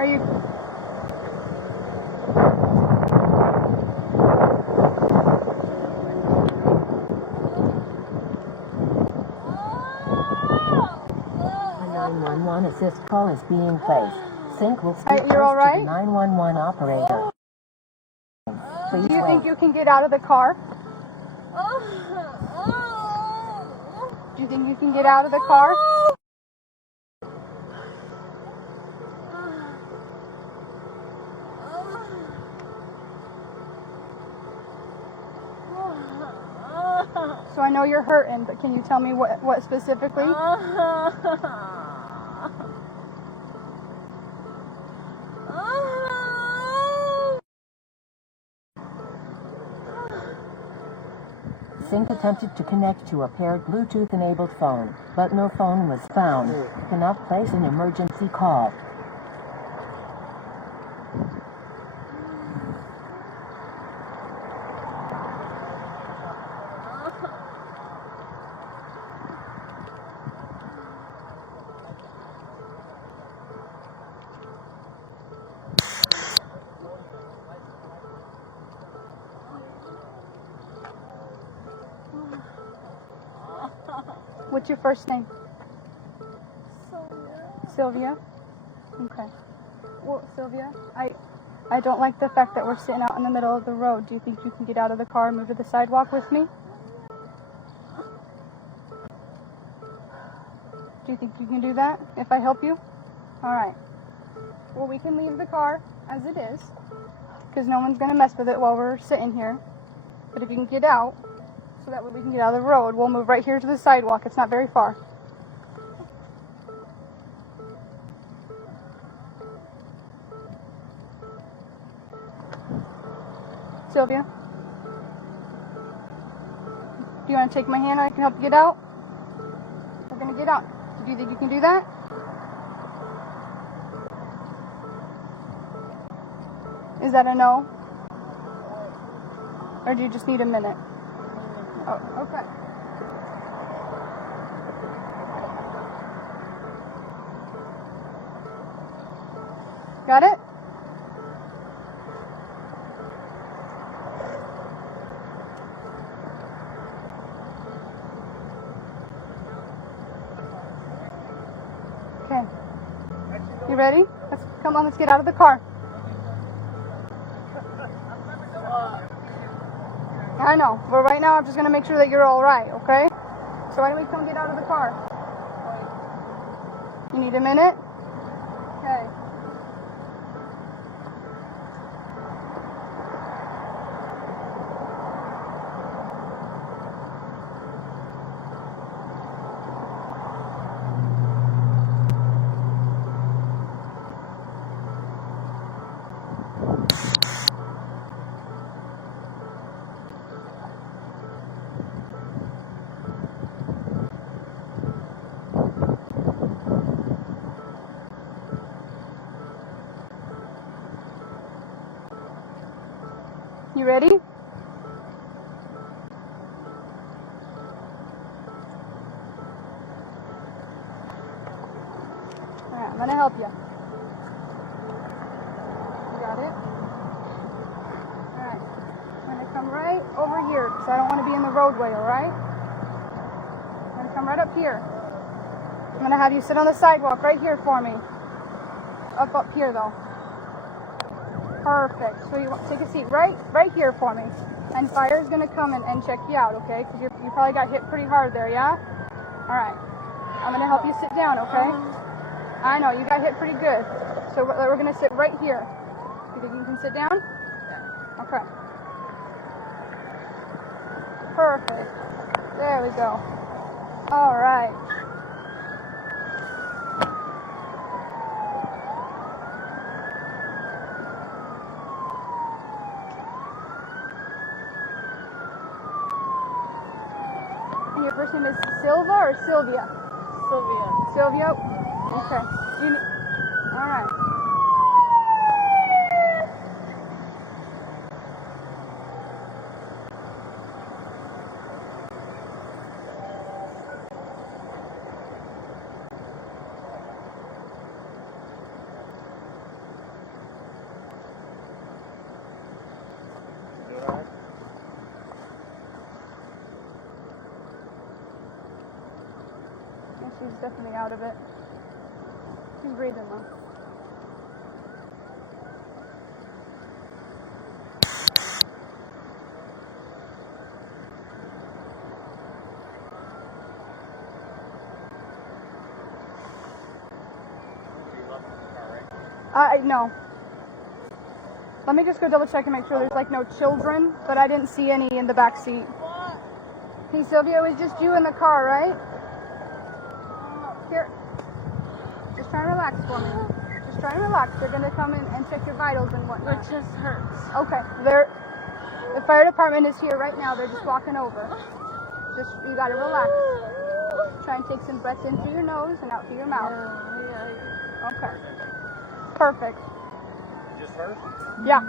Are you? A 911 assist call is being placed. Sync will speak You're all right? to the 911 operator. Please Do you wait. think you can get out of the car? Do you think you can get out of the car? So I know you're hurting, but can you tell me what specifically? Sync attempted to connect to a paired Bluetooth-enabled phone, but no phone was found. Cannot place an emergency call. What's your first name? Sylvia? Okay. Well, Sylvia, I don't like the fact that we're sitting out in the middle of the road. Do you think you can get out of the car and move to the sidewalk with me? Do you think you can do that if I help you? All right. Well, we can leave the car as it is because no one's going to mess with it while we're sitting here. But if you can get out, so that way we can get out of the road, we'll move right here to the sidewalk. It's not very far. Sylvia? Do you want to take my hand and I can help you get out? We're going to get out. Do you think you can do that? Is that a no? Or do you just need a minute? Oh, okay. Got it? Okay. You ready? Come on, let's get out of the car. I know, but right now I'm just going to make sure that you're all right, okay? So why don't we come get out of the car? You need a minute? Okay. You ready? Alright, I'm gonna help you. You got it? Alright. I'm gonna come right over here because I don't want to be in the roadway, alright? I'm gonna come right up here. I'm gonna have you sit on the sidewalk right here for me. Up here though. Perfect. So you want take a seat right here for me. And fire's gonna come and check you out, okay? Because you probably got hit pretty hard there, yeah? All right. I'm gonna help you sit down, okay? I know you got hit pretty good. So we're gonna sit right here. You think you can sit down? Okay. Perfect. There we go. All right. And your first name is Silva or Sylvia? Sylvia. Sylvia? Okay. All right. she's definitely out of it. She's breathing though. No. Let me just go double check and make sure there's like no children, but I didn't see any in the back seat. Hey Sylvia, it was just you in the car, right? Here. Just try and relax for me. Just try and relax. They're gonna come in and check your vitals and whatnot. It just hurts. Okay. The fire department is here right now. They're just walking over. Just, you gotta relax. Try and take some breaths in through your nose and out through your mouth. Okay. Perfect. Just her? Yeah.